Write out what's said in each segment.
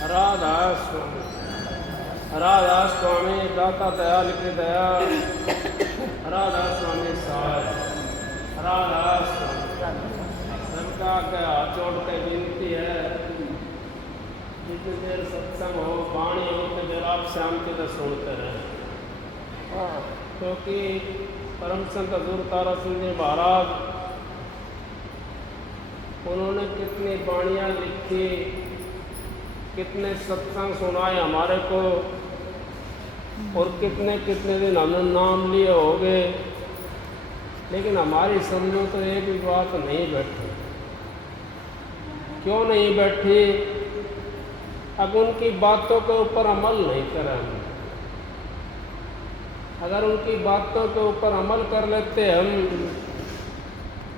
हरादास स्वामी, हरादास स्वामी दाता दयाल की दया, हरादास स्वामी साहब, हरादास स्वामी। सबका के हाथ जोड़ के विनती है, जितनी देर सत्संग हो, वाणी हो, तो देर आप शांति से सुनते रहें। क्योंकि परम संत हजूर तारा सिंह जी महाराज, उन्होंने कितनी वाणियाँ लिखी, कितने सत्संग सुनाए हमारे को, और कितने कितने दिन हमने नाम लिए हो गए, लेकिन हमारी समझो तो एक भी बात नहीं बैठी। क्यों नहीं बैठी? अब उनकी बातों के ऊपर अमल नहीं करा हमने। अगर उनकी बातों के ऊपर अमल कर लेते हम,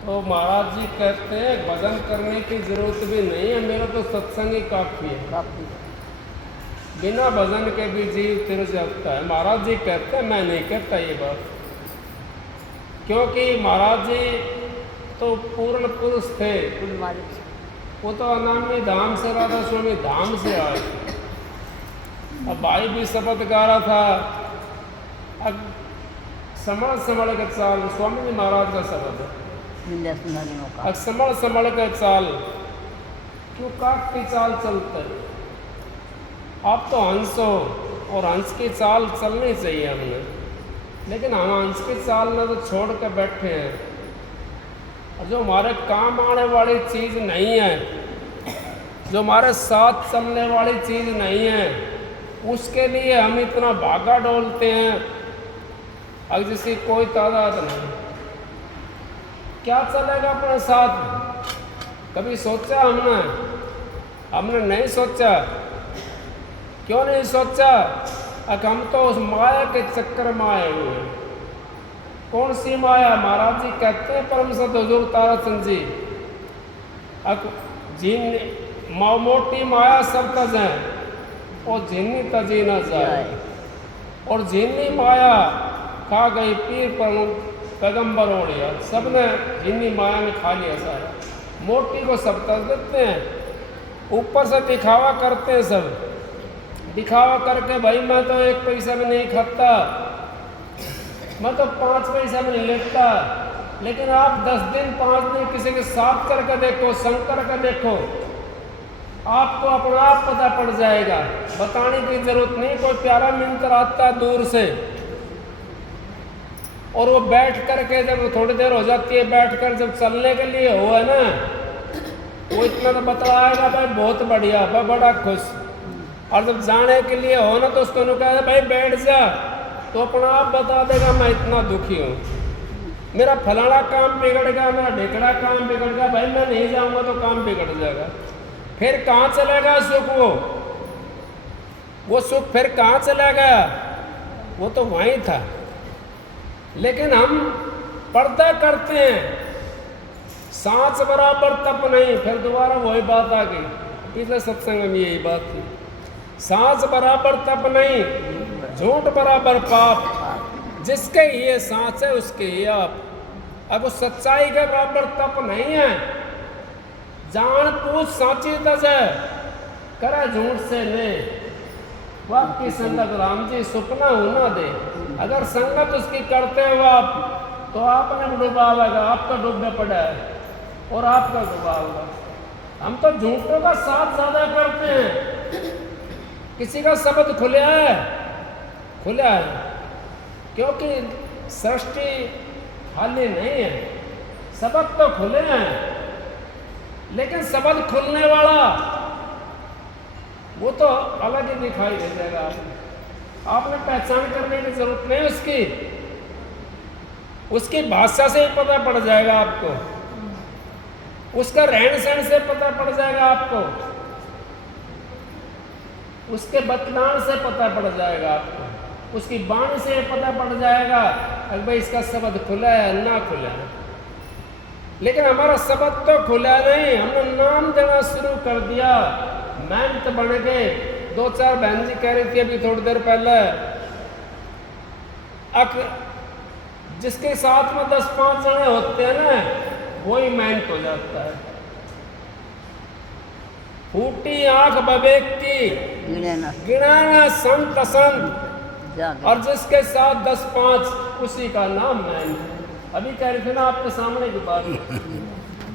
तो महाराज जी कहते हैं भजन करने की जरूरत भी नहीं है, मेरा तो सत्संग ही काफ़ी है। काफ़ी बिना भजन के भी जीव तिर जाता है। महाराज जी कहते हैं, मैं नहीं कहता ये बात, क्योंकि महाराज जी तो पूर्ण पुरुष थे। वो तो अनामी धाम से, राधा स्वामी धाम से आए। अब भाई भी शपथ गा रहा था, अब संभल संभल के चाल, स्वामी जी महाराज का शब्द है, अब संभल संभल के चाल, क्यों काट की चाल चलते। आप तो हंस हो, और हंस की चाल चलनी चाहिए हमें, लेकिन हम हंस की चाल में तो छोड़ के बैठे हैं। जो हमारे काम आने वाली चीज़ नहीं है, जो हमारे साथ चलने वाली चीज़ नहीं है, उसके लिए हम इतना भागा डोलते हैं, अब जिसकी कोई तादाद नहीं। क्या चलेगा अपने साथ? कभी सोचा हमने? हमने नहीं सोचा। क्यों नहीं सोचा? अब हम तो उस माया के चक्कर में आए हुए हैं। कौन सी माया? महाराज जी कहते हैं परम संत हजूर तारा सिंह जी, अब जिन मोटी माया सब तज है, और जिन्नी तजी न जाए, और जिन्नी माया खा गई पीर पर पैगम्बर ओढ़िया। सब ने जिन्नी माया में खा लिया सारा। मोटी को सब तज देते हैं, ऊपर से दिखावा करते हैं सब, दिखावा करके भाई मैं तो 1 पैसा भी नहीं खाता, मैं तो 5 पैसा भी नहीं लेता। लेकिन आप 10 दिन 5 दिन किसी के साथ करके देखो, संग करके देखो, आपको अपना आप पता पड़ जाएगा। बताने की जरूरत नहीं। कोई प्यारा मित्र आता है दूर से, और वो बैठ करके जब थोड़ी देर हो जाती है, बैठ कर जब चलने के लिए हो है ना, वो इतना तो बतलाएगा भाई बहुत बढ़िया, भाई बड़ा खुश। और जब जाने के लिए हो ना, तो उसको कहा भाई बैठ जा, तो अपना आप बता देगा मैं इतना दुखी हूँ, मेरा फलाना काम बिगड़ गया, मेरा ढेकड़ा काम बिगड़ गया, भाई मैं नहीं जाऊँगा तो काम बिगड़ जाएगा। फिर कहाँ चलेगा सुख? वो सुख फिर कहाँ चला गया? वो तो वहीं था। लेकिन हम पर्दा करते हैं, सांस बराबर तप नहीं। फिर दोबारा वही बात आ गई, पिछले सत्संग में यही बात थी, सांस बराबर तप नहीं, झूठ बराबर पाप, जिसके ये सांस है उसके ये आप। अब उस सच्चाई के बराबर तप नहीं है। जान पूछ साची दस है, करे झूठ से ले, वापकी संगत राम जी सुपना होना दे। अगर संगत उसकी करते हो आप, तो आपने डूबा होगा, आपका डूबने पड़ा है, और आपका डूबा होगा। हम तो झूठों का साथ ज्यादा करते हैं। किसी का शब्द खुला है, खुला है, क्योंकि सृष्टि खाली नहीं है, शब्द तो खुले हैं, लेकिन शब्द खुलने वाला वो तो अलग ही दिखाई दे जाएगा। आपने पहचान करने की जरूरत नहीं उसकी, उसकी भाषा से ही पता पड़ जाएगा आपको, उसका रहन सहन से पता पड़ जाएगा आपको, उसके बतलान से पता पड़ जाएगा आपको, उसकी बाणी से पता पड़ जाएगा अगर भाई इसका शब्द खुला है ना खुला है। लेकिन हमारा शब्द तो खुला नहीं, हमने नाम देना शुरू कर दिया, मेहनत बन गए। 2-4 बहन जी कह रही थी अभी थोड़ी देर पहले, जिसके साथ में 10-5 जने होते हैं ना, वही मेहनत हो जाता है। फूटी आंख बबेक की गिना ना संत असंत, और जिसके साथ 10-5 उसी का नाम मैन। अभी कह रहे थे ना आपके सामने की बात।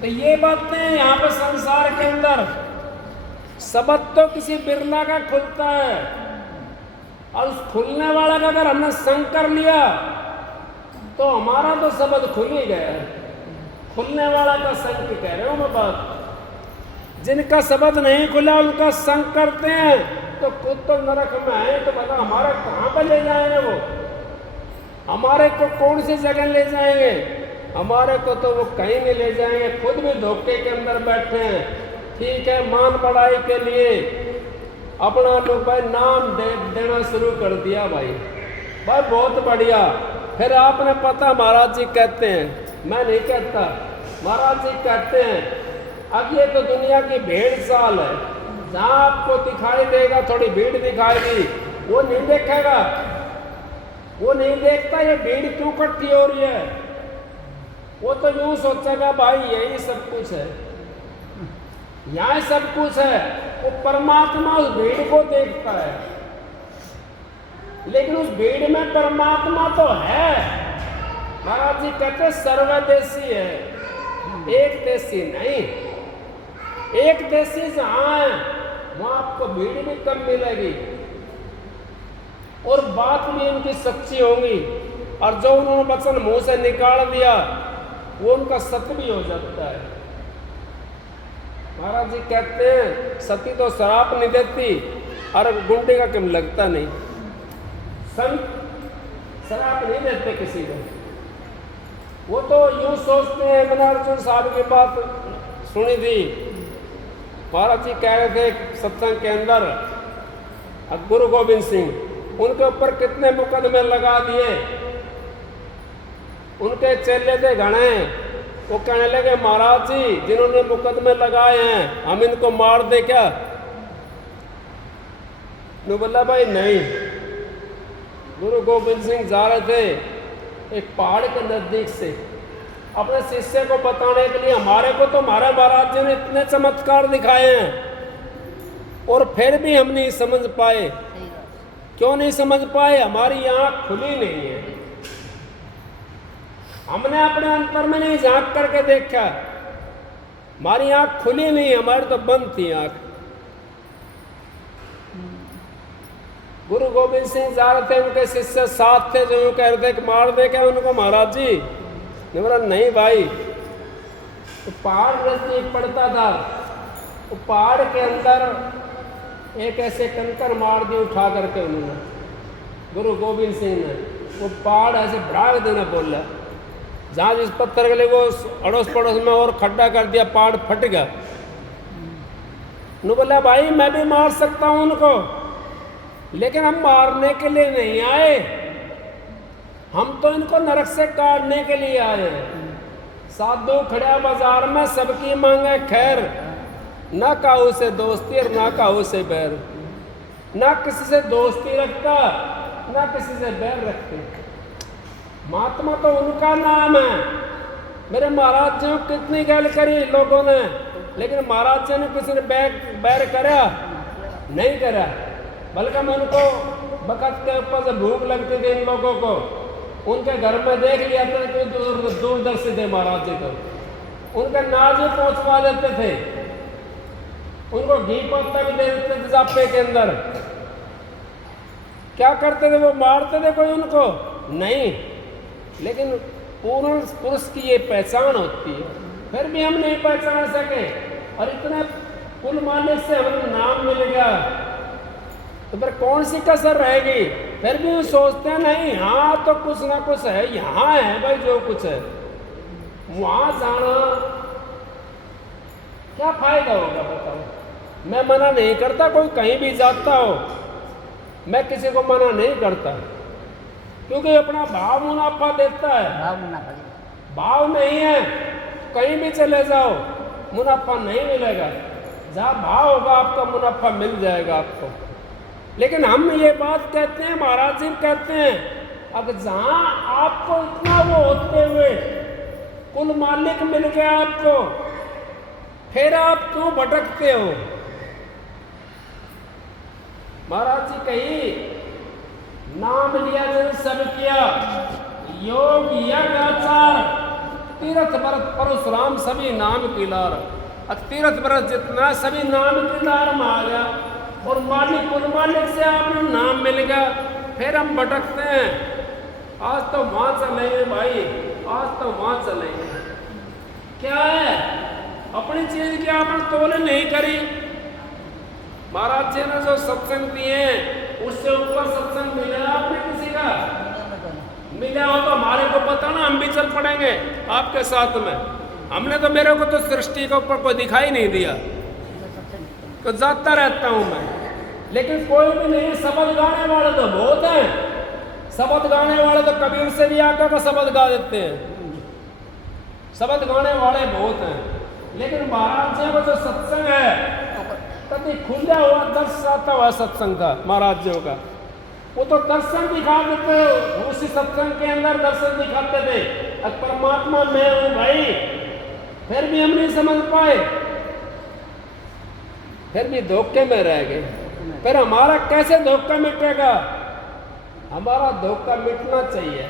तो ये बातें यहाँ पे संसार के अंदर शब्द तो किसी बिरला का खुलता है, और उस खुलने वाला का अगर हमने संग कर लिया तो हमारा तो शब्द खुल ही गया है। खुलने वाला का संग की कह रहे हूं मैं बात। जिनका शब्द नहीं खुला उनका संग करते हैं तो खुद तो नरक में आए, तो बता हमारा कहाँ पर ले जाएंगे वो? हमारे को कौन सी जगह ले जाएंगे? हमारे को तो वो कहीं नहीं ले जाएंगे, खुद भी धोखे के अंदर बैठे हैं। ठीक है, मान बढ़ाई के लिए अपना लोग भाई नाम देना शुरू कर दिया भाई बहुत बढ़िया। फिर आपने पता महाराज जी कहते हैं, मैं नहीं कहता, महाराज जी कहते हैं अब ये तो दुनिया की भेड़ चाल है, जहाँ आपको दिखाई देगा थोड़ी भीड़ दिखाई दी, वो नहीं देखेगा, वो नहीं देखता ये भीड़ क्यों इकट्ठी हो रही है। वो तो यूं सोचेगा भाई यही सब कुछ है, यहाँ सब कुछ है। वो परमात्मा उस भीड़ को देखता है, लेकिन उस भीड़ में परमात्मा तो है। महाराज जी कहते सर्वदेशी है, एक देशी नहीं। एक देशी जहां है वहां आपको भीड़ भी कम मिलेगी और बात भी उनकी सच्ची होगी, और जो उन्होंने वचन मुंह से निकाल दिया वो उनका सत्य भी हो जाता है। महाराज जी कहते हैं सती तो शराब नहीं देती और गुंडे का कम लगता नहीं। संत शराब नहीं देते किसी को, वो तो यूं सोचते हैं। मैंने अर्जुन साहब की बात सुनी थी, महाराज जी कह रहे थे सत्संग के अंदर गुरु गोविंद सिंह उनके ऊपर कितने मुकदमे लगा दिए। उनके चेले थे घने, वो कहने लगे महाराज जी जिन्होंने मुकदमे लगाए हैं हम इनको मार दे क्या? ने बोला भाई नहीं। गुरु गोविंद सिंह जा रहे थे एक पहाड़ के नजदीक से अपने शिष्य को बताने के लिए, हमारे को तो हमारे महाराज जी ने इतने चमत्कार दिखाए हैं और फिर भी हम नहीं समझ पाए। क्यों नहीं समझ पाए? हमारी आंख खुली नहीं है, हमने अपने अंतर में नहीं झांक करके देखा। हमारी आंख खुली नहीं, हमारी तो बंद थी आंख। गुरु गोविंद सिंह जा रहे थे, उनके शिष्य साथ थे जो कह रहे थे कि मार दे क्या उनको महाराज जी? ने बोला नहीं भाई, तो पहाड़ नजदीक पड़ता था, वो पहाड़ के अंदर एक ऐसे कंकर मार दी उठा करके उन्होंने, गुरु गोविंद सिंह ने। वो पहाड़ ऐसे भड़ाक देना बोला, जहाँ जिस पत्थर के लिए वो अड़ोस पड़ोस में और खड्डा कर दिया, पहाड़ फट गया। नु बोला भाई मैं भी मार सकता हूँ उनको, लेकिन हम मारने के लिए नहीं आए, हम तो इनको नरक से काटने के लिए आए हैं। साधु खड़ा बाजार में सबकी मांगे खैर, ना काहू से दोस्ती और ना काहू से बैर। ना किसी से दोस्ती रखता ना किसी से बैर रखते। महात्मा तो उनका नाम है। मेरे महाराज जी कितनी गल करी लोगों ने, लेकिन महाराज जी ने किसी ने बैर करा नहीं करा। बल्कि मैं उनको बकत के ऊपर से भूख लगती थी इन लोगों को, उनके घर में देख लिया था कि दूरदर्शी थे महाराज जी को, उनके नाज भी पहुँचवा देते थे, उनको घी पत्ता भी दे देते थे जापे के अंदर। क्या करते थे वो? मारते थे कोई उनको? नहीं, लेकिन पूर्ण पुरुष की ये पहचान होती है। फिर भी हम नहीं पहचान सके और इतने कुल मालिक से हमें नाम मिल गया, तो फिर कौन सी कसर रहेगी? फिर भी वो सोचते हैं नहीं यहाँ तो कुछ ना कुछ है, यहाँ है भाई जो कुछ है, वहाँ जाना क्या फायदा होगा बताओ? मैं मना नहीं करता कोई कहीं भी जाता हो, मैं किसी को मना नहीं करता, क्योंकि अपना भाव मुनाफा देता है। भाव नहीं है कहीं भी चले जाओ मुनाफा नहीं मिलेगा, जहाँ भाव होगा आपका मुनाफा मिल जाएगा आपको। लेकिन हम ये बात कहते हैं, महाराज जी कहते हैं, अब जहाँ आपको इतना वो होते हुए कुल मालिक मिल गया आपको, फिर आप क्यों भटकते हो? महाराज जी कही, नाम लिया जन सब किया, योग यज्ञ आचार, तीर्थ व्रत परशुराम सभी नाम की लार। तीर्थ व्रत जितना सभी नाम की लार में आ गया, और मालिक कुल मालिक से आपको नाम मिल गया, फिर हम भटकते हैं। आज तो वहां चलेंगे भाई, आज तो वहां चलेंगे। क्या है? अपनी चीज की आपने तोले नहीं करी। महाराज जी ने जो सत्संग दिए उससे ऊपर सत्संग मिला आपने किसी का? मिला हो तो हमारे को पता ना, हम भी चल पड़ेंगे आपके साथ में। हमने तो, मेरे को तो सृष्टि के ऊपर कोई दिखाई नहीं दिया, तो जाता रहता हूं मैं, लेकिन कोई भी नहीं। शब्द गाने वाले तो बहुत हैं, शब्द गाने वाले तो कबीर से भी आकर का शब्द गा देते हैं, शब्द गाने वाले बहुत हैं। लेकिन महाराज जी का जो सत्संग है, कभी खुला हुआ दर्श आता हुआ सत्संग था महाराज जी का, वो तो दर्शन दिखा देते, उसी सत्संग के अंदर दर्शन दिखाते थे, परमात्मा मैं हूं भाई। फिर भी हम नहीं समझ पाए, फिर भी धोखे में रह गए। फिर हमारा कैसे धोखा मिटेगा? हमारा धोखा मिटना चाहिए।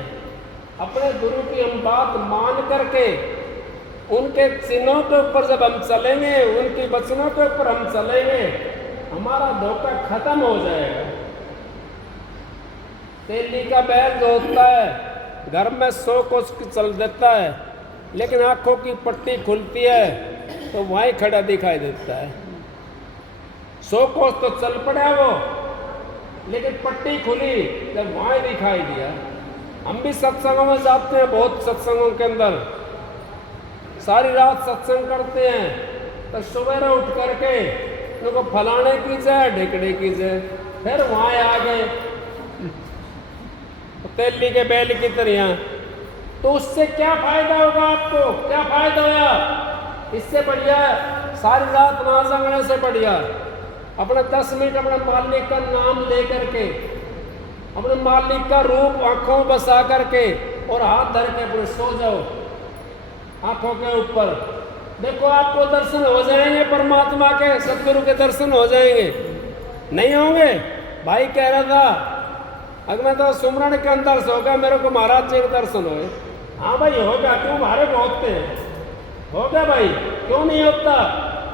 अपने गुरु की हम बात मान करके, उनके चिन्हों के ऊपर जब हम चलेंगे, उनकी वचनों के ऊपर हम चलेंगे, हमारा धोखा खत्म हो जाएगा। तेली का बैल जो होता है घर में 100 कोस चल देता है, लेकिन आंखों की पट्टी खुलती है तो वहीं खड़ा दिखाई देता है। 100 कोस तो चल पड़ा वो, लेकिन पट्टी खुली जब वहीं दिखाई दिया। हम भी सत्संगों में जाते हैं, बहुत सत्संगों के अंदर सारी रात सत्संग करते हैं, तो सवेरे उठ करके उनको फलाने की जाए, ढेकड़े की जाए, फिर वहाँ आ गए तेली के बैल की तरह। तो उससे क्या फायदा होगा आपको? क्या फायदा होगा? इससे बढ़िया सारी रात ना जागने से बढ़िया अपने 10 मिनट अपने मालिक का नाम ले करके, अपने मालिक का रूप आंखों में बसा करके और हाथ धर के अपने सो जाओ आंखों के ऊपर। देखो आपको दर्शन हो जाएंगे, परमात्मा के सदगुरु के दर्शन हो जाएंगे। नहीं होंगे? भाई कह रहा था अगर मैं तो सुमरण के अंदर सो गया, मेरे को महाराज जी के दर्शन हुए। हाँ भाई होगा, क्यों भारे होते हैं? होगा भाई, क्यों नहीं होता?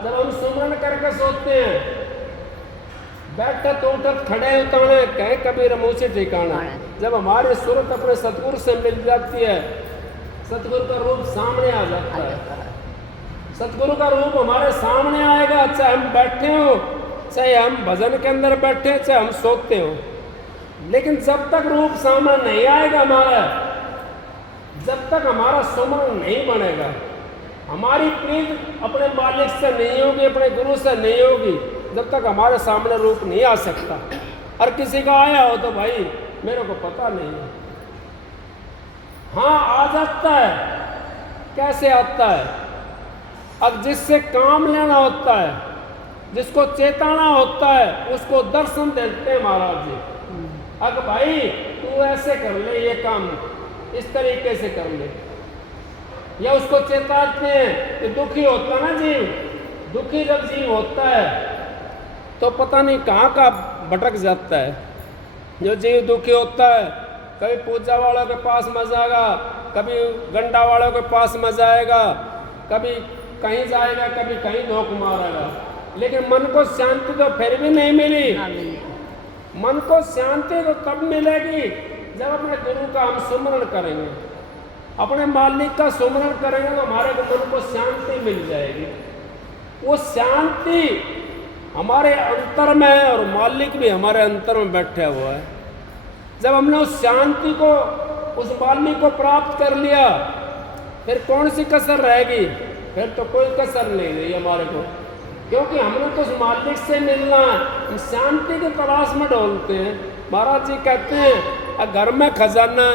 जब हम सुमरण करके सोते हैं, बैठत उठत खड़े उताने कहीं कभी मुझसे ठिकाना। जब हमारी सूरत अपने सतगुरु से मिल जाती है, सतगुरु का रूप सामने आ जाता है। सतगुरु का रूप हमारे सामने आएगा, चाहे हम बैठे हो, चाहे हम भजन के अंदर बैठे, चाहे हम सोते हो। लेकिन जब तक रूप सामने नहीं आएगा हमारा, जब तक हमारा सुमरण नहीं बनेगा, हमारी प्रीत अपने मालिक से नहीं होगी, अपने गुरु से नहीं होगी, जब तक हमारे सामने रूप नहीं आ सकता। और किसी का आया हो तो भाई मेरे को पता नहीं है। हाँ आ जाता है। कैसे आता है? अब जिससे काम लेना होता है, जिसको चेताना होता है, उसको दर्शन देते हैं महाराज जी। अब भाई तू ऐसे कर ले, ये काम इस तरीके से कर ले, या उसको चेताते हैं कि दुखी होता ना जीव, दुखी जब जीव होता है तो पता नहीं कहाँ का भटक जाता है। जो जीव दुखी होता है, कभी पूजा वालों के पास में जाएगा, कभी गंडा वालों के पास में जाएगा, कभी कहीं जाएगा, कभी कहीं धोख मारेगा, लेकिन मन को शांति तो फिर भी नहीं मिली। मन को शांति तो तब मिलेगी जब अपने गुरु का हम सुमरण करेंगे, अपने मालिक का सुमरण करेंगे, तो हमारे मन को शांति मिल जाएगी। वो शांति हमारे अंतर में है और मालिक भी हमारे अंतर में बैठा हुआ है। जब हमने उस शांति को, उस मालिक को प्राप्त कर लिया, फिर कौन सी कसर रहेगी? फिर तो कोई कसर नहीं रही हमारे को, क्योंकि हमने तो उस मालिक से मिलना है। हम शांति की तलाश में ढोलते हैं। महाराज जी कहते हैं घर में खजाना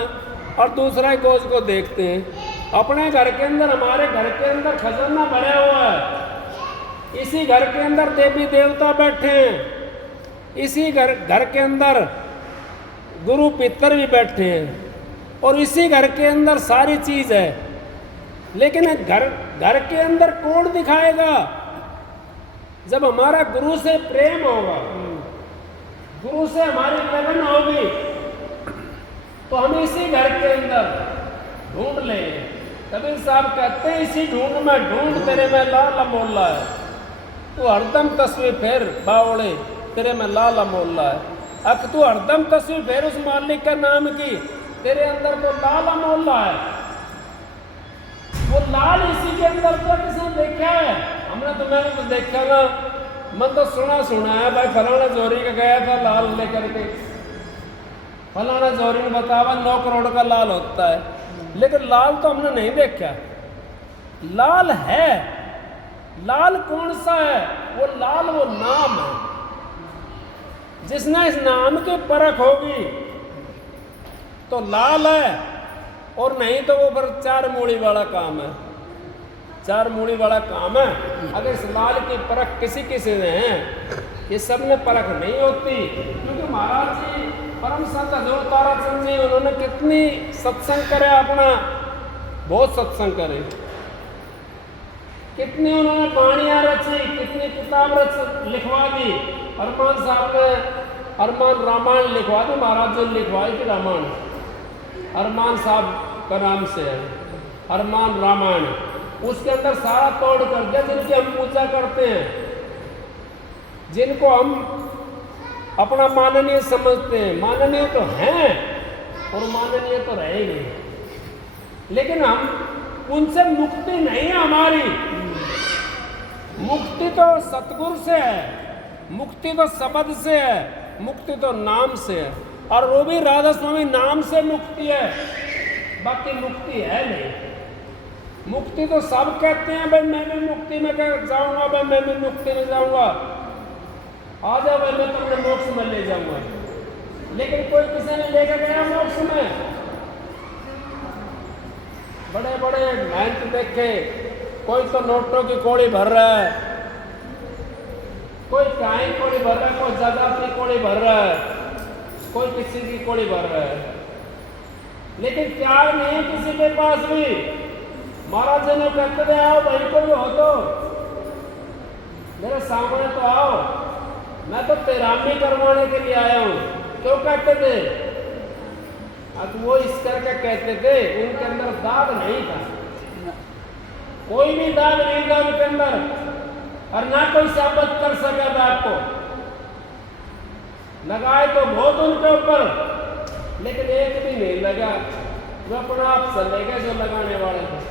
और दूसरा गोज को देखते हैं। अपने घर के अंदर, हमारे घर के अंदर खजाना भरा हुआ है, इसी घर के अंदर देवी देवता बैठे हैं, इसी घर के अंदर गुरु पितर भी बैठे हैं, और इसी घर के अंदर सारी चीज़ है। लेकिन घर के अंदर कौन दिखाएगा? जब हमारा गुरु से प्रेम होगा, गुरु से हमारी लगन होगी, तो हम इसी घर के अंदर ढूंढ लेंगे। कबीर साहब कहते हैं, इसी ढूंढ में ढूंढ तेरे में लाल मोला है, तू हरदम तस्वीर फेर बावड़े तेरे में लाल मोला है। अख तू हरदम तस्वीर फेर उस मालिक का नाम की, तेरे अंदर तो लाल मोला है। वो लाल इसी के अंदर तो किसने देखा है? हमने तो, मैंने तो देखा ना, मैं तो सुना है भाई, फलाना जोरी का गया था लाल लेकर के, फलाना जोरी ने बतावा 9 करोड़ का लाल होता है, लेकिन लाल तो हमने नहीं देखा। लाल है, लाल कौन सा है? वो लाल वो नाम है। जिसने इस नाम की परख होगी तो लाल है, और नहीं तो वो फिर 4 मूड़ी वाला काम है, 4 मूड़ी वाला काम है। अगर इस लाल की परख किसी किसी ने है, ये सब ने परख नहीं होती। क्योंकि महाराज जी परम संत हजूर ताराचंद जी, उन्होंने कितनी सत्संग करे, अपना बहुत सत्संग करे, कितनी उन्होंने बाणियाँ रची, कितनी किताब लिखवा दी। अरमान साहब ने अरमान रामायण लिखवा दी, महाराज जी लिखवाई थी रामायण, अरमान साहब का नाम से है अरमान रामायण। उसके अंदर सारा तोड़ कर दिया, जिनकी हम पूजा करते हैं, जिनको हम अपना माननीय समझते हैं, माननीय तो हैं और माननीय तो रहेंगे, लेकिन हम उनसे मुक्ति नहीं है हमारी। मुक्ति तो सतगुरु से है, मुक्ति तो शब्द से है, मुक्ति तो नाम से है, और वो भी राधा स्वामी नाम से मुक्ति है, बाकी मुक्ति है नहीं। मुक्ति तो सब कहते हैं भाई मैं भी मुक्ति में जाऊंगा, भाई मैं भी मुक्ति में जाऊंगा, आ जाओ भाई मैं तुमने मोक्ष में ले जाऊंगा, लेकिन कोई किसी ने लेकर गया मोक्ष में? बड़े बड़े मेहनत देखे, कोई तो नोटों की कोड़ी भर रहा है, कोई काई कोड़ी भर रहा है, कोई जगह की कोड़ी भर रहा है, कोई किसी की कोड़ी भर रहा है, लेकिन क्या नहीं है किसी के पास भी। महाराज जी ने कहते थे आओ भाई, कोई हो तो मेरे सामने तो आओ, मैं तो तेरामी करवाने के लिए आया हूँ। क्यों कहते थे? अब वो इस करके कहते थे, उनके अंदर दाग नहीं था, कोई भी दाग नहीं था उनके अंदर, और ना कोई साबित कर सका दाग को। लगाए तो बहुत उनके ऊपर, लेकिन एक भी नहीं लगा, वो अपना आप चले गए जो लगाने वाले थे।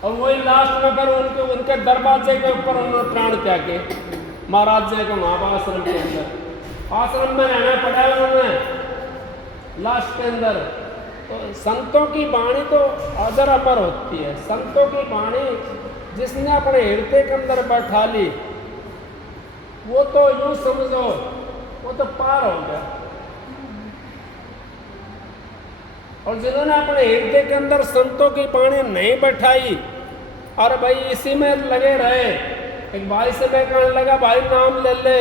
और वही लास्ट में कर उनके दरवाजे के ऊपर उन्होंने प्राण त्यागे, महाराज जी को वहाँ आश्रम के अंदर, आश्रम में रहना पड़ा उन्होंने लास्ट के अंदर। तो संतों की वाणी तो अजर अमर होती है, संतों की वाणी जिसने अपने हृदय के अंदर बैठा ली, वो तो यूं समझो वो तो पार हो गया। और जिन्होंने अपने हृदय के अंदर संतों की वाणी नहीं बैठाई, और भाई इसी में लगे रहे, एक भाई से मैं कहने लगा भाई नाम ले ले,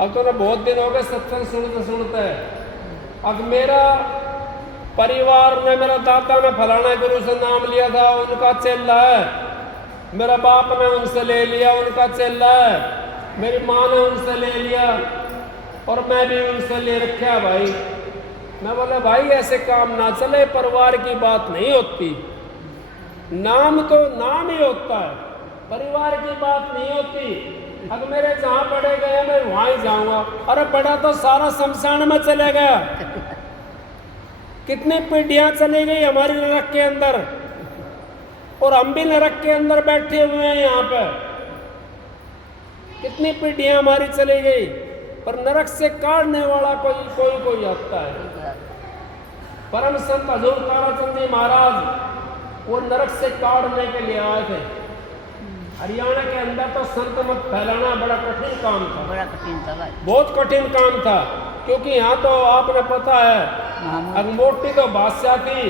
अब तो ना बहुत दिन हो गए सत्संग सुनते सुनते, अब मेरा परिवार ने, मेरा दादा ने फलाना गुरु से नाम लिया था, उनका चेला है, मेरा बाप ने उनसे ले लिया, उनका चेला है, मेरी माँ ने उनसे ले लिया, और मैं भी उनसे ले रखा भाई। मैं बोला भाई ऐसे काम ना चले, परिवार की बात नहीं होती, नाम तो नाम ही होता है, परिवार की बात नहीं होती। अगर मेरे जहाँ पड़े गए मैं वहाँ ही जाऊँगा, अरे बड़ा तो सारा शमशान में चले गया, कितनी पीढ़ियाँ चली गई हमारी नरक के अंदर, और हम भी नरक के अंदर बैठे हुए हैं यहाँ पे, कितनी पीढ़ियाँ हमारी चली गई, पर नरक से काटने वाला कोई आता है। परम संत हजूर ताराचंद जी महाराज वो नरक से काटने के लिए आए थे। हरियाणा के अंदर तो संत मत फैलाना बड़ा कठिन काम था, बड़ा कठिन था भाई, बहुत कठिन काम था, क्योंकि यहाँ तो आपने पता है अगमोटी तो बादशाह थी,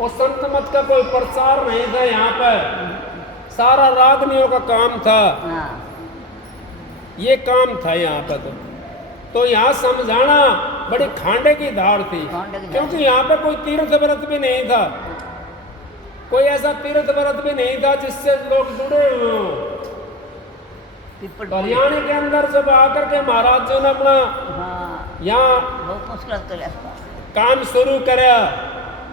और संत मत का कोई प्रचार नहीं था यहाँ पर, सारा रागनियों का काम था, ये काम था यहाँ पर। तो यहाँ समझाना बड़ी खांडे की धार थी, क्योंकि यहाँ पे कोई तीर्थ व्रत भी नहीं था, कोई ऐसा तीर्थ व्रत भी नहीं था जिससे लोग जुड़े हुए हों। हरियाणा के अंदर जब आकर के महाराज जी ने अपना यहाँ बहुत मुश्किल कर काम शुरू कराया,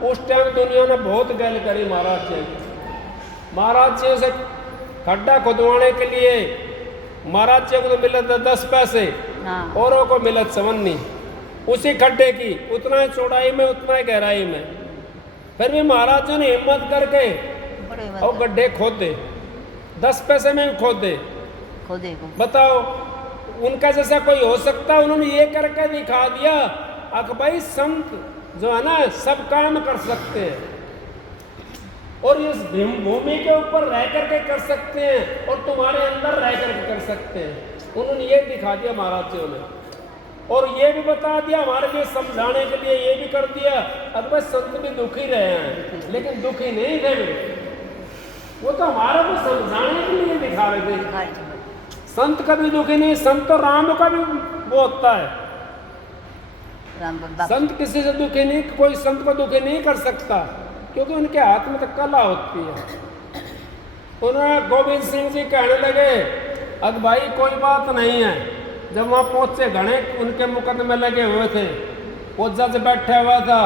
उस टाइम दुनिया ने बहुत गल करी महाराज जी। महाराज जी से खड्डा खुदवाने के लिए महाराज जी को तो मिले थे 10 पैसे, औरों को मिले 54, उसी खड्डे की उतना ही चौड़ाई में उतना ही गहराई में। फिर भी महाराज जी ने हिम्मत करके और गड्ढे खोदे, 10 पैसे में खोदे। बताओ उनका जैसा कोई हो सकता? उन्होंने ये करके दिखा दिया कि भाई संत जो है ना सब काम कर सकते हैं और इस भूमि के ऊपर रह करके कर सकते हैं और तुम्हारे अंदर रह करके कर सकते हैं। उन्होंने ये दिखा दिया महाराज जी ने, और ये भी बता दिया हमारे लिए समझाने के लिए, ये भी कर दिया। अब भाई संत भी दुखी रहे हैं लेकिन दुखी नहीं थे वो तो हमारे को समझाने के लिए दिखा रहे थे। संत का भी दुखी नहीं, संत तो राम का भी वो होता है। संत किसी से दुखी नहीं, कोई संत को दुखी नहीं कर सकता क्योंकि उनके हाथ में तो कला होती है। उन्होंने गोविंद सिंह जी कहने लगे अब भाई कोई बात नहीं है। जब वहाँ पहुंचे घने उनके मुकदमे लगे हुए थे, वो जज बैठा हुआ था,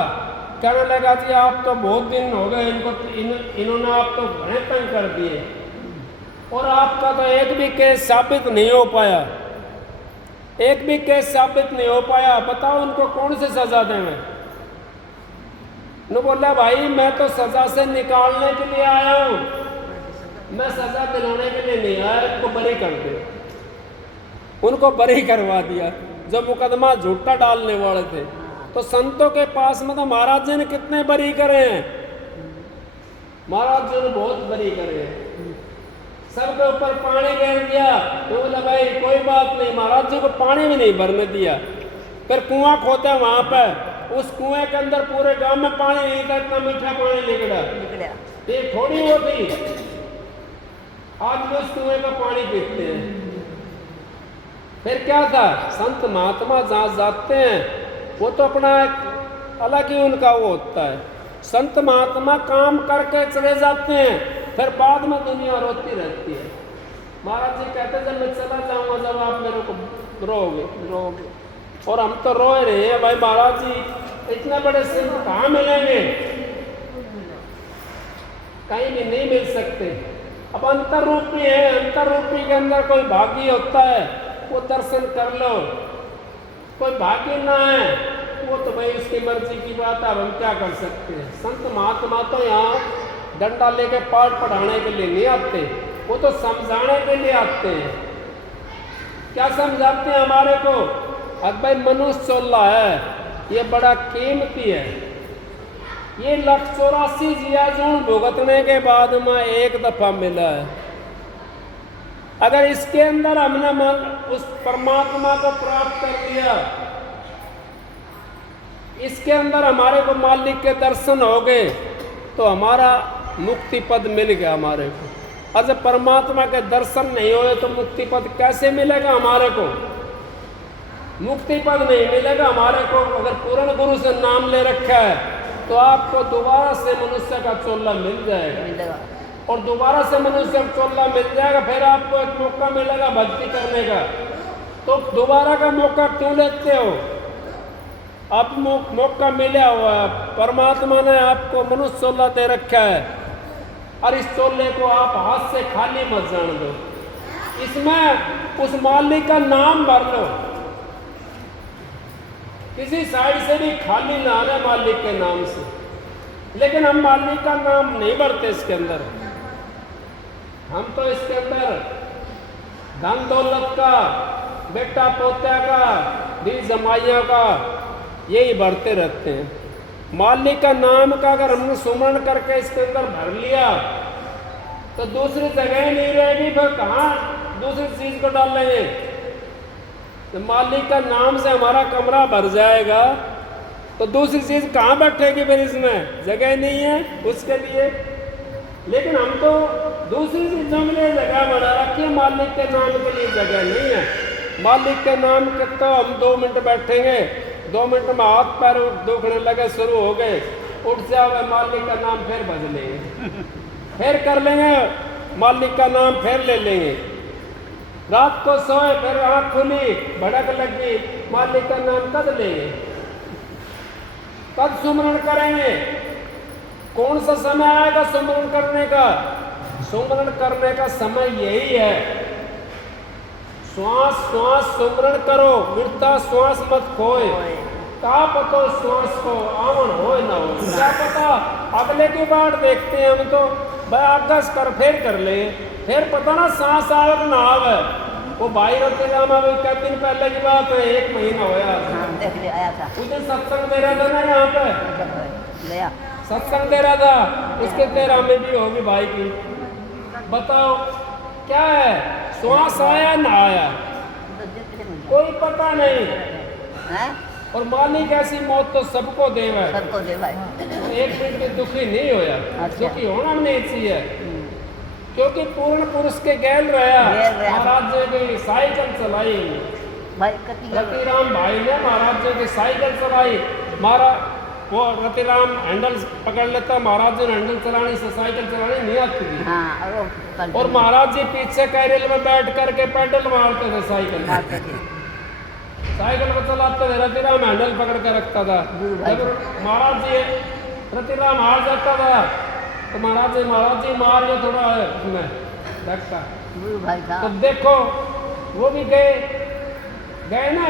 कहने लगा जी आप तो बहुत दिन हो गए इन्होंने आप तो घने तंग कर दिए और आपका तो एक भी केस साबित नहीं हो पाया, एक भी केस साबित नहीं हो पाया। बताओ उनको कौन सी सजा दें? ने बोला भाई मैं तो सजा से निकालने के लिए आया हूँ, मैं सजा दिलाने के लिए नहीं आया। इनको बरी कर दे। उनको बरी करवा दिया जो मुकदमा झूठा डालने वाले थे। तो संतों के पास में तो महाराज जी ने कितने बरी करे हैं? महाराज जी ने बहुत बरी करे हैं। सबके ऊपर पानी गिर दिया तो बोला भाई कोई बात नहीं। महाराज जी को पानी भी नहीं भरने दिया। फिर कुआं खोदा वहां पर, उस कुएं के अंदर पूरे गांव में पानी नहीं था, इतना मीठा पानी निकला। ये थोड़ी वो थी, आज भी उस कुएं का पानी पीते हैं। फिर क्या था? संत महात्मा जहाँ जाते हैं वो तो अपना एक अलग ही उनका वो होता है। संत महात्मा काम करके चले जाते हैं, फिर बाद में दुनिया रोती रहती है। महाराज जी कहते जब मैं चला जाऊंगा जब आप मेरे को रोओगे, और हम तो रो रहे हैं भाई। महाराज जी इतने बड़े संत कहाँ मिलेंगे? कहीं भी नहीं मिल सकते। अब अंतर रूपी है, अंतर रूपी के अंदर कोई भागी होता है वो दर्शन कर लो, कोई भागी ना है वो तो भाई उसकी मर्जी की बात है। अब हम क्या कर सकते हैं? संत महात्मा तो यहाँ डंडा लेके पाठ पढ़ाने के लिए नहीं आते, वो तो समझाने के लिए आते हैं। क्या समझाते हैं हमारे को? अब भाई मनुष्य चोला है, ये बड़ा कीमती है। ये 184 जियाजून भुगतने के बाद में एक दफा मिला है। अगर इसके अंदर हमने उस परमात्मा को प्राप्त कर लिया, इसके अंदर हमारे को मालिक के दर्शन हो गए तो हमारा मुक्ति पद मिल गया हमारे को। और जब परमात्मा के दर्शन नहीं हुए तो मुक्ति पद कैसे मिलेगा हमारे को? मुक्ति पद नहीं मिलेगा हमारे को। अगर पूर्ण गुरु से नाम ले रखा है तो आपको दोबारा से मनुष्य का चोला मिल जाएगा, और दोबारा से मनुष्य का चोला मिल जाएगा। फिर आपको एक मौका मिलेगा भक्ति करने का। तो दोबारा का मौका क्यों लेते हो? आप मौका मिला हुआ है, परमात्मा ने आपको मनुष्य चोला दे रखा है, और इस चोले को आप हाथ से खाली मत जान दो। इसमें उस मालिक का नाम भर लो, किसी साइड से भी खाली ना आना मालिक के नाम से। लेकिन हम मालिक का नाम नहीं भरते इसके अंदर। हम तो इसके अंदर धन दौलत का, बेटा पोता का, दी जमाइयों का यही भरते रहते हैं। मालिक का नाम का अगर हमने सुमरण करके इसके अंदर भर लिया तो दूसरी जगह नहीं रहेगी। फिर कहाँ दूसरी चीज को डालेंगे? तो मालिक का नाम से हमारा कमरा भर जाएगा तो दूसरी चीज कहाँ बैठेगी? फिर इसमें जगह नहीं है उसके लिए। लेकिन हम तो दूसरी चीजों के लिए जगह बना रखी है, मालिक के नाम के लिए जगह नहीं है। मालिक के नाम के तो हम 2 मिनट बैठेंगे, 2 मिनट में हाथ पैर दुखने लगे शुरू हो गए, उठ जाओ, मालिक का नाम फिर भज लेंगे, फिर कर लेंगे, मालिक का नाम फिर ले लेंगे। रात को सोए, फिर आँख खुली, भड़क लगी, मालिक का नाम कब लेंगे, कब सुमरण करेंगे? कौन सा समय आएगा सुमरण करने का? सुमरण करने का समय यही है, श्वास श्वास सुमरण करो, मिटता श्वास मत खोए। का पतो श्वास को आवन हो ना हो, क्या पता अगले की बात देखते हैं हम तो भाई आगस कर फिर ले, फिर पता ना सांस आवे ना आवे। वो भाई रते जामा भी कई दिन पहले की बात है, 1 महीना होया देख ले आया था, उस दिन सत्संग दे रहा था ना यहाँ पे, ले आ सत्संग दे रहा था, उसके 13 में भी होगी भाई की। बताओ क्या है, श्वास आया ना आया कोई पता नहीं हैं? और मालिक ऐसी मौत तो सबको देवा है, सबको दे भाई। एक मिनट के दुखी नहीं होया, अच्छा। दुखी होना नहीं चाहिए, क्योंकि पूर्ण पुरुष के गैल रहा महाराज जी की साइकिल चलाई भाई कति रतिराम भाई ने, महाराज जी की साइकिल चलाई, महाराज वो रतिराम हैंडल पकड़ लेता, महाराज जी ने हैंडल चलाने से साइकिल चलानी नहीं आती थी। हाँ, और महाराज जी पीछे कैरियल में बैठ करके पैडल मारते थे साइकिल, साइकिल को चलाते थे, रतिराम हैंडल पकड़ कर रखता था। जब महाराज जी रतिराम हार जाता था तो महाराज जी मार जो थोड़ा है उसमें धक्का, भाई तो देखो वो भी गए ना,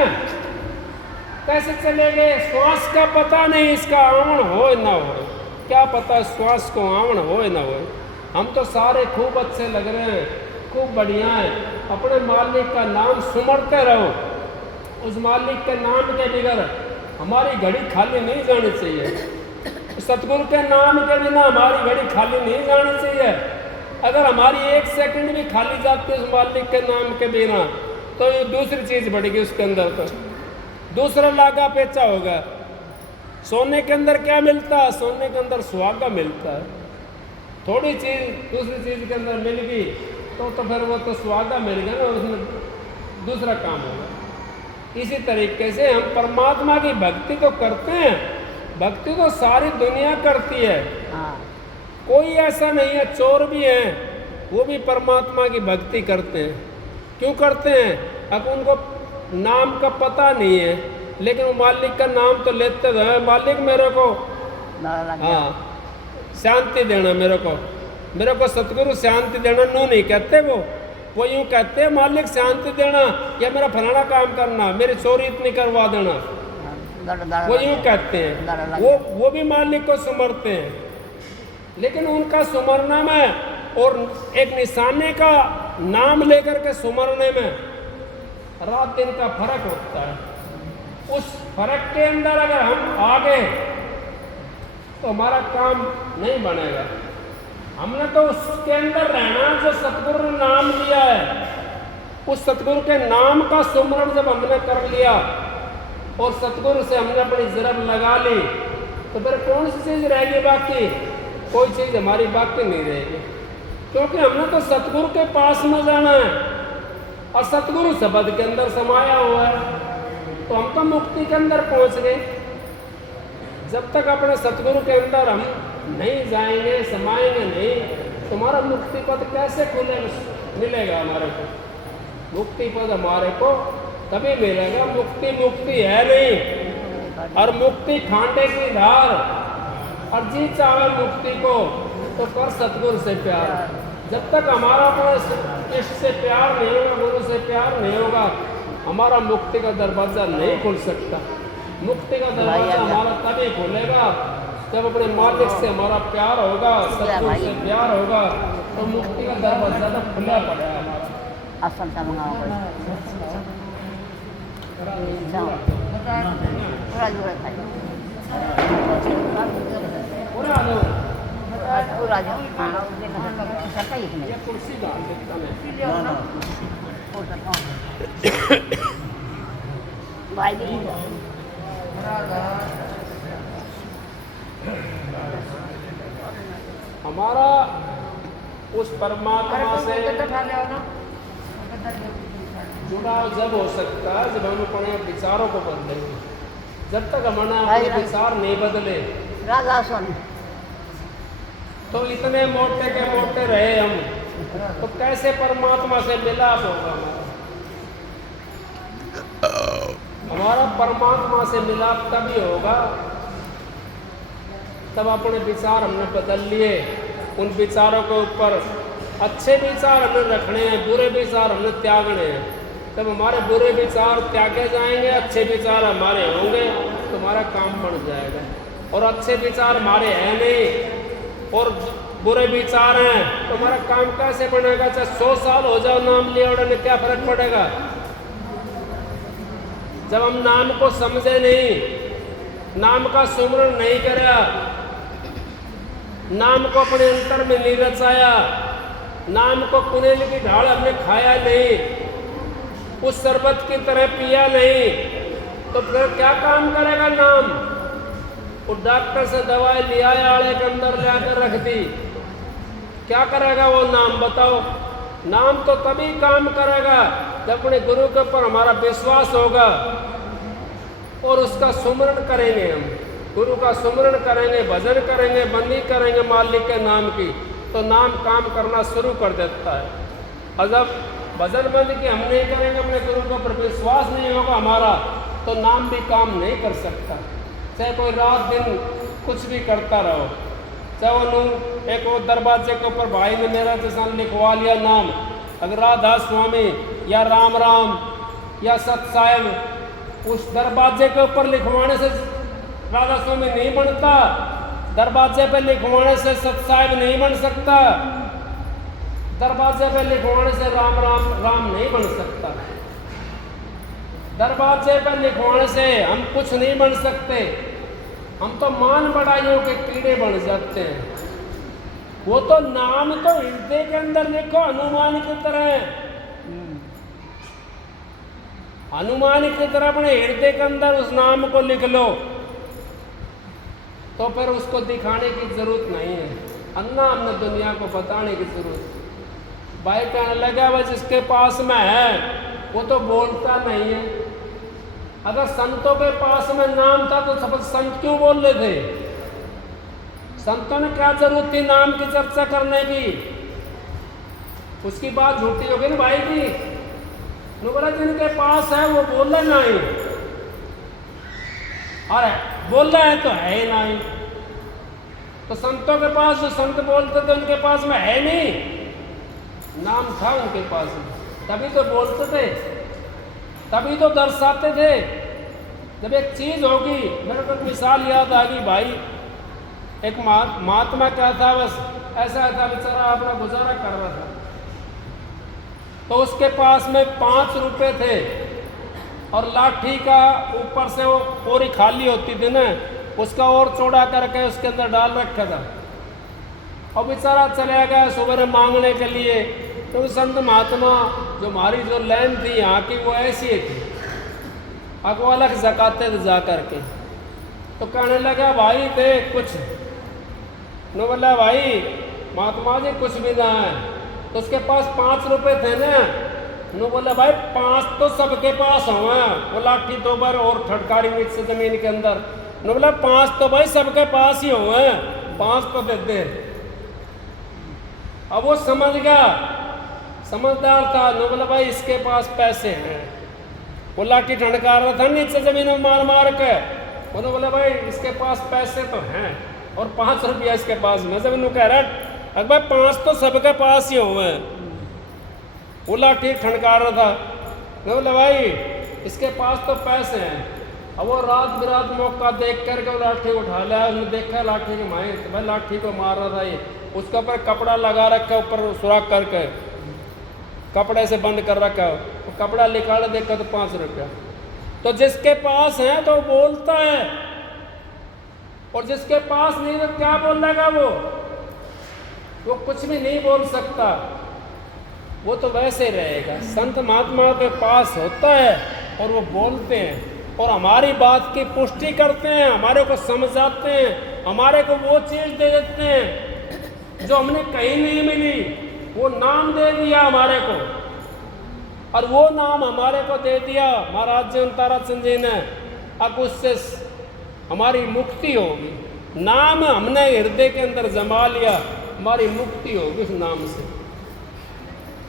कैसे चले गए? श्वास का पता नहीं इसका आवन हो ना हो, क्या पता श्वास को आवन हो ना हो। हम तो सारे खूब अच्छे लग रहे हैं, खूब बढ़िया है, अपने मालिक का नाम सुमरते रहो, उस मालिक के नाम के बगैर हमारी घड़ी खाली नहीं जानी चाहिए, सतगुरु के नाम के बिना हमारी घड़ी खाली नहीं जानी चाहिए। अगर हमारी 1 सेकंड भी खाली जाती है उस मालिक के नाम के बिना तो ये दूसरी चीज़ बढ़ेगी उसके अंदर, तो दूसरा लागा पेचा होगा। सोने के अंदर क्या मिलता है? सोने के अंदर सुहागा मिलता है, थोड़ी चीज़ दूसरी चीज़ के अंदर मिल गई तो फिर वो तो सुहागा मिल गया ना, उसमें दूसरा काम होगा। इसी तरीके से हम परमात्मा की भक्ति तो करते हैं, भक्ति तो सारी दुनिया करती है, कोई ऐसा नहीं है, चोर भी हैं वो भी परमात्मा की भक्ति करते हैं। क्यों करते हैं? अब उनको नाम का पता नहीं है, लेकिन वो मालिक का नाम तो लेते हैं, मालिक मेरे को हाँ शांति देना, मेरे को सतगुरु शांति देना, नू नहीं कहते वो यूँ कहते हैं मालिक शांति देना या मेरा फलाना काम करना, मेरी चोरी इतनी करवा देना, वो यूँ कहते हैं। वो भी मालिक को सुमरते हैं, लेकिन उनका सुमरना में और एक निशाने का नाम लेकर के सुमरने में रात दिन का फर्क होता है। उस फर्क के अंदर अगर हम आ गए तो हमारा काम नहीं बनेगा। हमने तो उसके अंदर रहना जो सतगुरु ने नाम लिया है, उस सतगुरु के नाम का सुमरण जब हमने कर लिया और सतगुरु से हमने अपनी जरब लगा ली तो फिर कौन सी चीज़ रहेगी बाकी? कोई चीज़ हमारी बाकी नहीं रहेगी, क्योंकि हमने तो सतगुरु के पास में जाना है और सतगुरु शब्द के अंदर समाया हुआ है, तो हम तो मुक्ति के अंदर पहुंच गए। जब तक अपने सतगुरु के अंदर हम नहीं जाएंगे, समाएंगे नहीं, तुम्हारा मुक्ति पद कैसे मिलेगा हमारे को? मुक्ति पद हमारे को तभी मिलेगा, मुक्ति है नहीं। और मुक्ति खांडे की धार, और जी चाहे मुक्ति को तो कर सतगुरु से प्यार। जब तक हमारा अपने इष्ट से प्यार नहीं होगा, गुरु से प्यार नहीं होगा, हमारा मुक्ति का दरवाजा नहीं खुल सकता। मुक्ति का दरवाजा हमारा तभी खुलेगा जब अपने मालिक से हमारा प्यार होगा, सतगुरु से प्यार होगा, तो मुक्ति का दरवाजा तो खुला पड़ा है हमारा। ये कुर्सी डाल देता मैं। हमारा उस परमात्मा से जुड़ाव जब हो सकता है जब हम अपने विचारों को बदलेंगे। जब तक हमारा अपने विचार नहीं बदले राधा स्वामी। तो इतने मोटे के मोटे रहे हम, तो कैसे परमात्मा से मिलाप होगा हमारा परमात्मा से मिलाप तभी होगा तब अपने विचार हमने बदल लिए। उन विचारों के ऊपर अच्छे विचार हमने रखने हैं, बुरे विचार हमने त्यागने हैं। तब हमारे बुरे विचार त्यागे जाएंगे, अच्छे विचार हमारे होंगे तो हमारा काम बन जाएगा। और अच्छे विचार हमारे हैं नहीं और बुरे विचार हैं तो हमारा काम कैसे बनेगा? चाहे 100 साल हो जाओ नाम लिए उड़ने, क्या फर्क पड़ेगा? जब हम नाम को समझे नहीं, नाम का सुमरण नहीं करा, नाम को अपने अंतर में नहीं रचाया, नाम को कुनेल की ढाल हमने खाया नहीं, उस शरबत की तरह पिया नहीं, तो फिर क्या काम करेगा नाम? वो डॉक्टर से दवाई लिया आड़े के अंदर लाकर रख दी, क्या करेगा वो नाम? बताओ। नाम तो तभी काम करेगा जब अपने गुरु के ऊपर हमारा विश्वास होगा और उसका सुमरण करेंगे। हम गुरु का सुमरण करेंगे, भजन करेंगे, बंदी करेंगे मालिक के नाम की, तो नाम काम करना शुरू कर देता है। और जब भजन बंदी की हम नहीं करेंगे, अपने गुरु के ऊपर विश्वास नहीं होगा हमारा, तो नाम भी काम नहीं कर सकता। चाहे कोई रात दिन कुछ भी करता रहो, चाहे वो एक वो दरवाजे के ऊपर भाई ने मेरा जैसा लिखवा लिया नाम, अगर राधा स्वामी या राम राम या सत साहिब, उस दरवाजे के ऊपर लिखवाने से राधा स्वामी नहीं बनता, दरवाजे पे लिखवाने से सत साहिब नहीं बन सकता, दरवाजे पे लिखवाने से राम राम राम नहीं बन सकता, दरवाजे पे लिखवाने से हम कुछ नहीं बन सकते। हम तो मान बढ़ाइयों के कीड़े बन जाते हैं। वो तो नाम तो हृदय के अंदर लिखो हनुमान की तरह, हनुमान की तरह अपने हृदय के अंदर उस नाम को लिख लो, तो फिर उसको दिखाने की जरूरत नहीं है, अन्ना हमने दुनिया को बताने की जरूरत। भाई कहने लगा वह जिसके पास में है वो तो बोलता नहीं है। अगर संतों के पास में नाम था तो सब संत क्यों बोल रहे थे? संतों ने क्या जरूरत थी नाम की चर्चा करने की? उसकी बात झूठी होगी ना भाई की। बोला जिनके पास है वो बोल रहे नहीं, अरे बोल रहा है तो है ही नहीं। तो संतों के पास जो संत बोलते थे उनके पास में है नहीं, नाम था उनके पास में, तभी तो बोलते थे, तभी तो दर्शाते थे। जब एक चीज होगी, मेरे को मिसाल याद आ गई भाई, एक महात्मा क्या था, बस ऐसा था बेचारा अपना गुजारा कर रहा था, तो उसके पास में 5 रुपए थे और लाठी का ऊपर से वो पूरी खाली होती थी ना, उसका और चौड़ा करके उसके अंदर डाल रखा था। और बेचारा चला गया सुबह मांगने के लिए, तो संत महात्मा जो हमारी जो लाइन थी यहाँ की वो ऐसी थी, अगो अलग जकाते थे जा करके। तो कहने लगा भाई दे कुछ, नो बोला भाई महात्मा जी कुछ भी ना है। तो उसके पास 5 रुपए थे ना, नो बोला भाई 5 तो सबके पास हुए, वो लाठी 2 बार और ठटकारी नीचे से जमीन के अंदर। नो बोला 5 तो भाई सबके पास ही हुए, 5 तो दे दे। अब वो समझ गया, समझदार था, नो बोला भाई इसके पास पैसे हैं। वो लाठी ठंडका रहा था नीचे जमीन में मार मार के, उन्होंने बोला भाई इसके पास पैसे तो हैं और 5 रुपया इसके पास में। जब इन्होंने कह रहा अकबर 5 तो सबके पास ही हुए हैं, वो लाठी ठंडका रहा था, मैं बोला भाई इसके पास तो पैसे हैं। अब वो रात बिरात मौका देख करके वो लाठी उठा लिया, उन्होंने देखा लाठी के माए, तो भाई लाठी को मार रहा था ये, उसके ऊपर कपड़ा लगा रखा, ऊपर सुराख करके कपड़े से बंद कर रखा, तो कपड़ा निकाल देखा तो 5 रुपया। तो जिसके पास है तो बोलता है, और जिसके पास नहीं तो क्या बोलेगा वो कुछ भी नहीं बोल सकता, वो तो वैसे रहेगा। संत महात्मा के पास होता है और वो बोलते हैं और हमारी बात की पुष्टि करते हैं, हमारे को समझाते हैं, हमारे को वो चीज़ दे देते हैं जो हमने कहीं नहीं मिली, वो नाम दे दिया हमारे को, और वो नाम हमारे को दे दिया महाराज जी तारा चंद जी ने। अब उससे हमारी मुक्ति होगी, नाम हमने हृदय के अंदर जमा लिया, हमारी मुक्ति होगी उस नाम से।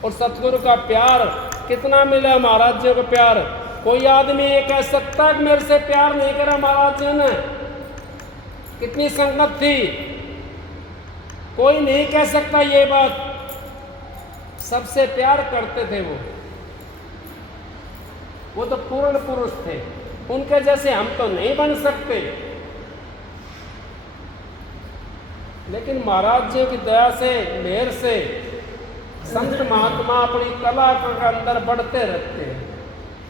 और सतगुरु का प्यार कितना मिला महाराज जी को प्यार। कोई आदमी ये कह सकता है कि मेरे से प्यार नहीं करा महाराज जी ने, कितनी संगत थी, कोई नहीं कह सकता ये बात। सबसे प्यार करते थे वो तो पूर्ण पुरुष थे, उनके जैसे हम तो नहीं बन सकते। लेकिन महाराज जी की दया से, मेहर से संत महात्मा अपनी कला के अंदर बढ़ते रहते हैं।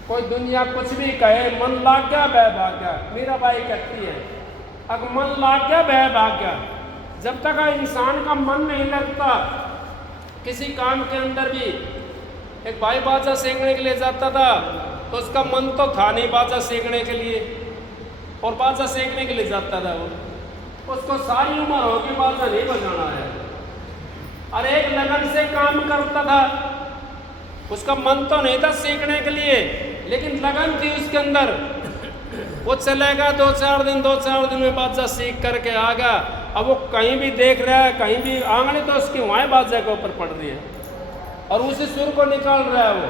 कोई दुनिया कुछ भी कहे, मन लाग गया बह भाग गया। मीराबाई कहती है अगर मन लाग गया बह भाग गया। जब तक इंसान का मन नहीं लगता किसी काम के अंदर भी। एक भाई बाजा सीखने के लिए जाता था तो उसका मन तो था नहीं बाजा सीखने के लिए, और बाजा सीखने के लिए जाता था वो, उसको सारी उम्र होगी बाजा नहीं बजाना है, और एक लगन से काम करता था। उसका मन तो नहीं था सीखने के लिए, लेकिन लगन थी उसके अंदर। वो चलेगा 2-4 दिन में बाजा सीख करके आ गया। अब वो कहीं भी देख रहा है, कहीं भी आंगली तो उसकी वहाँ बाजा के ऊपर पड़ रही है और उसी सुर को निकाल रहा है वो।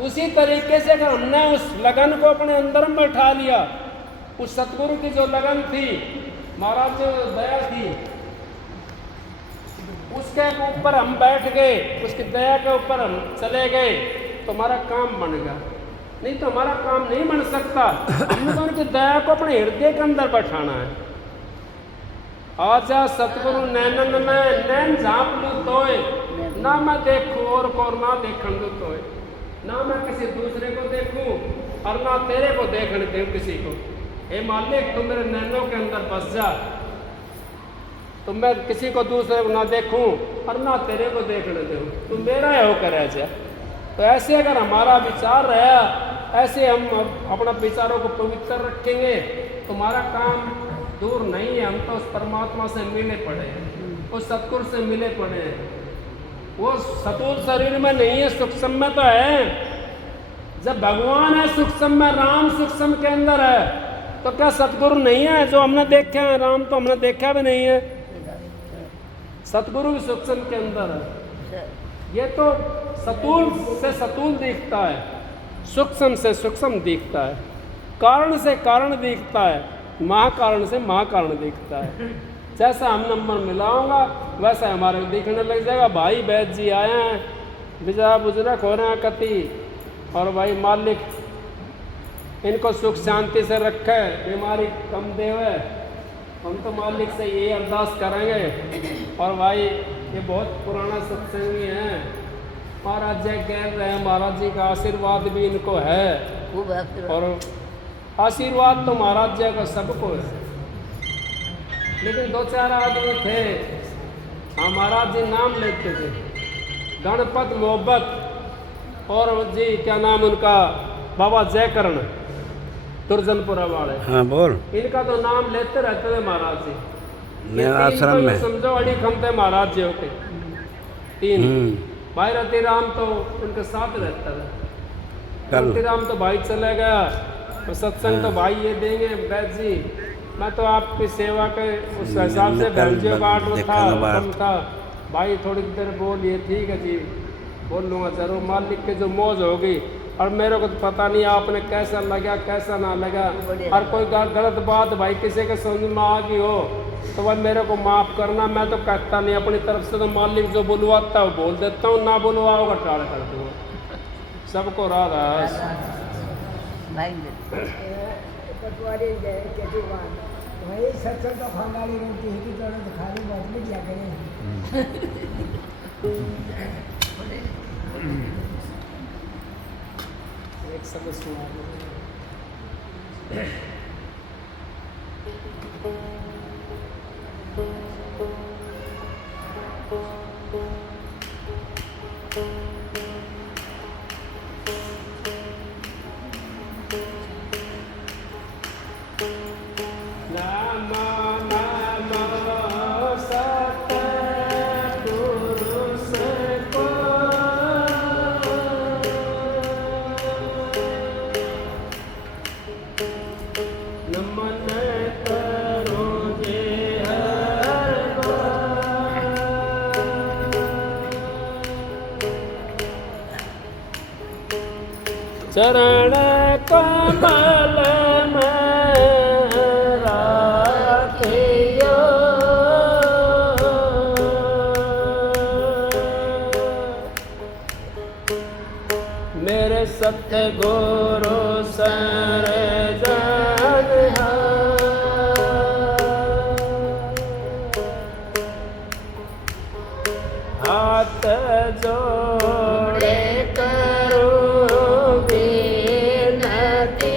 उसी तरीके से अगर हमने उस लगन को अपने अंदर में बैठा लिया, उस सतगुरु की जो लगन थी, महाराज जो दया थी, उसके ऊपर हम बैठ गए, उसकी दया के ऊपर हम चले गए तो हमारा काम बन गया। नहीं तो हमारा काम नहीं बन सकता। हमने तो उनकी दया को अपने हृदय के अंदर बैठाना है। आजा सतगुरु नैनन में नैन झाँप लूँ तोय, ना मैं देखूँ और ना देखन दूँ तोय, ना मैं किसी दूसरे को देखूँ और ना तेरे को देखने दूँ किसी को। हे मालिक तू मेरे नैनों के अंदर बस जा, तो मैं किसी को दूसरे को ना देखूँ और ना तेरे को देखने दूँ, तू मेरा ही होकर रह जा। तो ऐसे अगर हमारा विचार रहा, ऐसे हम अपना विचारों को पवित्र रखेंगे तो हमारा काम दूर नहीं है। हम तो उस परमात्मा से मिले पड़े हैं, उस सतगुरु से मिले पड़े हैं। वो सतुल शरीर में नहीं है, सूक्ष्म में तो है। जब भगवान है सूक्ष्म में, राम सूक्ष्म के अंदर है, तो क्या सतगुरु नहीं है जो हमने देखे हैं? राम तो हमने देखा भी नहीं है, सतगुरु भी सूक्ष्म के अंदर है। ये तो सतुल से सतुल दिखता है, सूक्ष्म से सूक्ष्म दिखता है, कारण से कारण दिखता है, महाकारण से महाकारण दिखता है। जैसा हम नंबर मिलाऊंगा वैसा हमारे दिखने लग जाएगा। भाई वैद्य जी आए हैं, बिजरा बुजुर्ग हो रहे हैं कति, और भाई मालिक इनको सुख शांति से रखे, बीमारी कम देवे। हम तो मालिक से यही अरदास करेंगे। और भाई ये बहुत पुराना सत्संगी है, महाराज जी कह रहे हैं, महाराज जी का आशीर्वाद भी इनको है, और आशीर्वाद तो महाराज जी का सबको है। लेकिन 2-4 आदमी थे, हाँ महाराज जी नाम लेते थे, गणपत मोहब्बत और जी क्या नाम उनका, बाबा जयकरण दुर्जनपुरा वाले। हाँ बोल। इनका तो नाम लेते रहते थे महाराज जी। मेरा आश्रम में समझो अड़ी खम थे महाराज जी होते 3। भाई रति राम तो उनके साथ रहता था। रति राम तो भाई चले गया, तो सत्संग तो भाई ये देंगे वैद्य जी। मैं तो आपकी सेवा के उस हिसाब से भैंसियों का आट था। भाई थोड़ी देर बोलिए, ठीक है जी बोल लूँगा जरूर, मालिक के जो मौज होगी। और मेरे को तो पता नहीं आपने कैसा लगा कैसा ना लगा, और कोई गलत बात भाई किसी के समझ में आ गई हो तो भाई मेरे को माफ़ करना। मैं तो कहता नहीं, अपनी तरफ से तो मालिक जो बुलवाता है बोल देता हूँ, ना बुलवाओगा टाल कर दूँगा। सबको राधा वही सत्संग का फंगाली रहती है कि तो खाली बात में दिया करें। एक शब्द सुना नमन करो जे चरण कमल में राखियो मेरे सतगुरु सर हाथ जोड़े करो विनती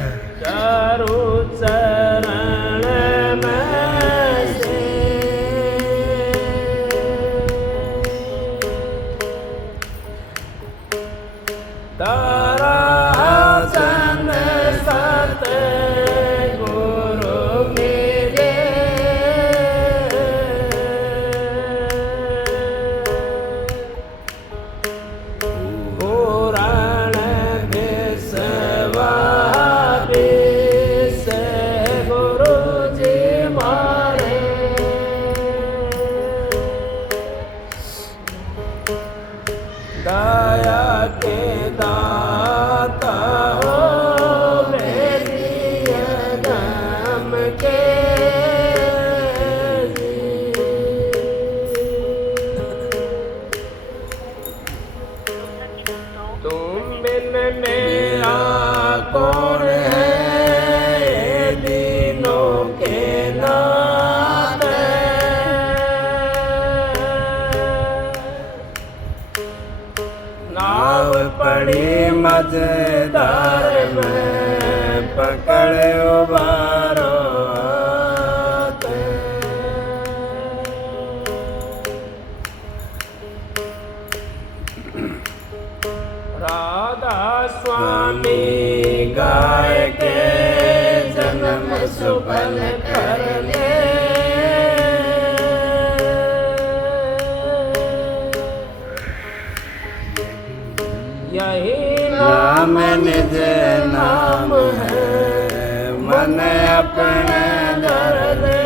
चारू चरण में से तारा चंद सत गुरु मेरे पुराण विश्वा से गुरु जी मारे दया के दाता हो मेरी गम के तुम बिन मेरा कौन है दिनों के नाथ नाव पड़ी मजेदार में पकड़े उबारो राधा स्वामी गाय के जन्म सुफल कर ले यही नाम निज नाम है मन अपने धर ले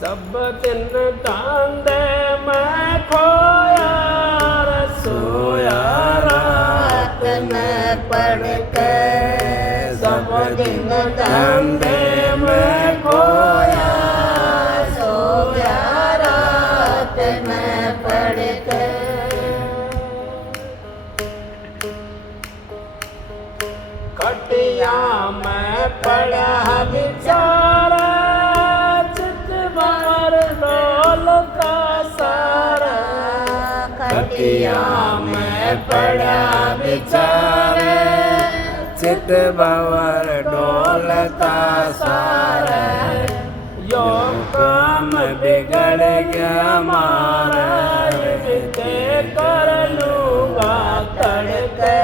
सब दिन कांदे मैं खोया सोया रात में पढ़ के सब दिन कांदे मैं खोया सोया रात में पढ़ के कटिया में पड़ा विचार डोलता सारा कटिया में पड़ा विचार चित बावर डोलता सारा यो काम बिगड़ गया मारा विदे कर लूंगा तड़के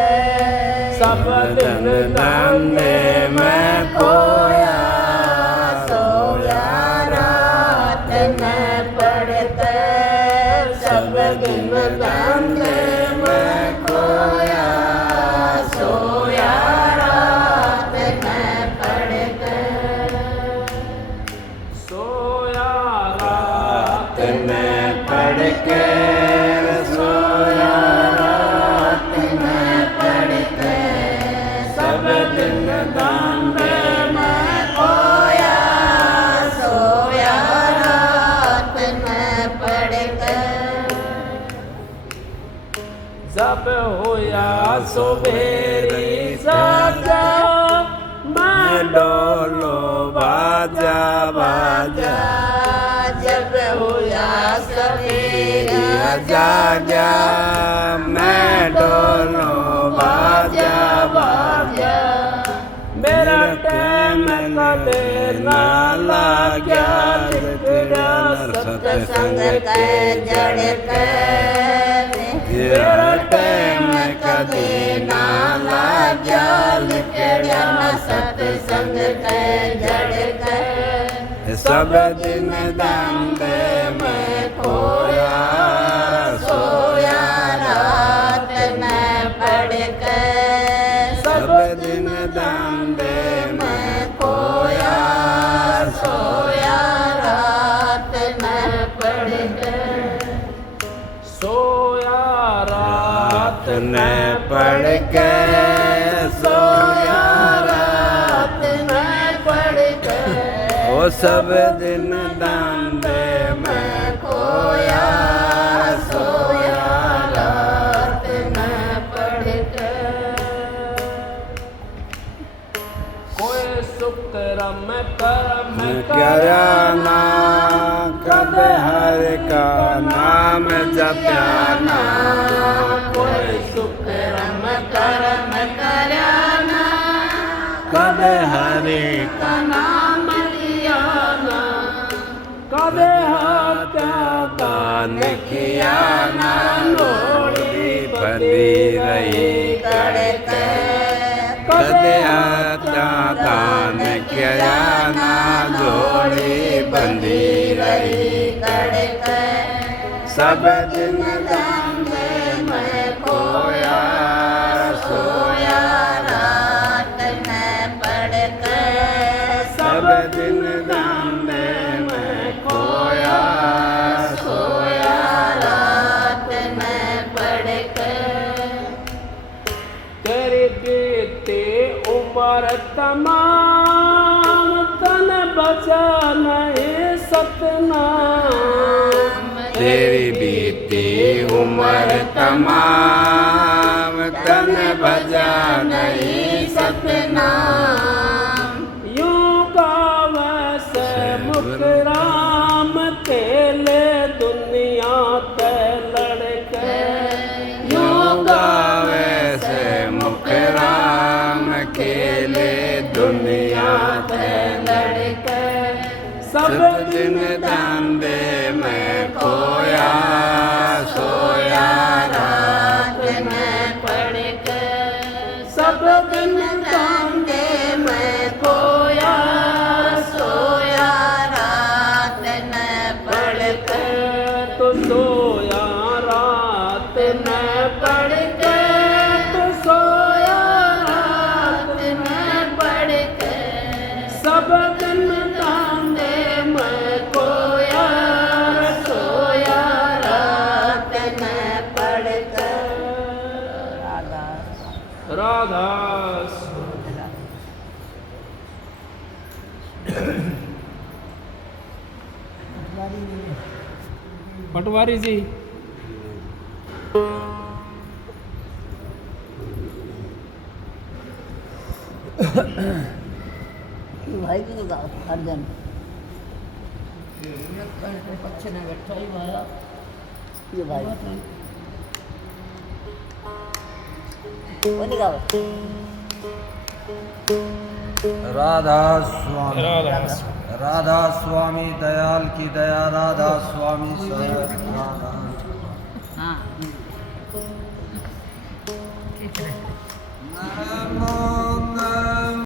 सब दिन धंधे में खोया सोया रात में पढ़ते सब दिन धंधे में खोया सोया रात में पढ़ते सोया रात में पढ़ के सोया रात में पढ़ के सब दिन धंधे में खोया सोया रात में पढ़ के जब होया सुबेरी जागा मैं डोलो बाजा बाजा जब होया सवेरा जागा मैं डोलो बाजा बाजा मेरा टाइम कदे ना लाग्या लिखड़ा सत्संग के जड़ के मेरा टाइम कदे ना लाग्या लिखड़ा सत्संग के जड़ के सब दिन धंधे में खोया सोया रात में पढ़ के सब दिन दांदे में खोया, सोया रात न पढ़ के, सोया रात न पढ़ के, सोया रात न पढ़ के, वो सब दिन दांदे में खोया, सोया रात न पढ़ के। कोई शुक्रम करम कराना, कद हर का नाम जप्याना, कोई शुक्रम करम कराना, कद हरे का नाम लियाना, कदे हत्या दान किया ना, लोड़ी बंदी रही करके, कद हत्या दान किया ना, जोड़ी बंदी रही करके, सब दिन दांदे में खोया, सोया रात न पढ़ के, सब दिन दांदे में खोया, सोया रात न पढ़ के। तेरी बीती उम्र तमाम तन बचा नहीं सतनाम, तेरी बीती उम्र तमाम तन बजा नहीं सपना, यूं गावे से मुकराम तेले दुनिया के लड़के, यूं गावे से मुकराम केले दुनिया के लड़के, सब दिन दांदे में खोया, सोया रात न पढ़ के, सब दिन दांदे में खोया, सोया रात न पढ़ के, तो सोया रात न पढ़ के, तो सोया रात न पढ़ के, सब दिन दांदे में खोया, सोया रात न पढ़ के। राधा पटवारी जी भाई की गाओ अर्जन पक्ष ने बैठा ही मारा ये भाई कौन गाओ राधा स्वामी, राधा राधा स्वामी दयाल की दया, राधा स्वामी सर राधा। हाँ नमो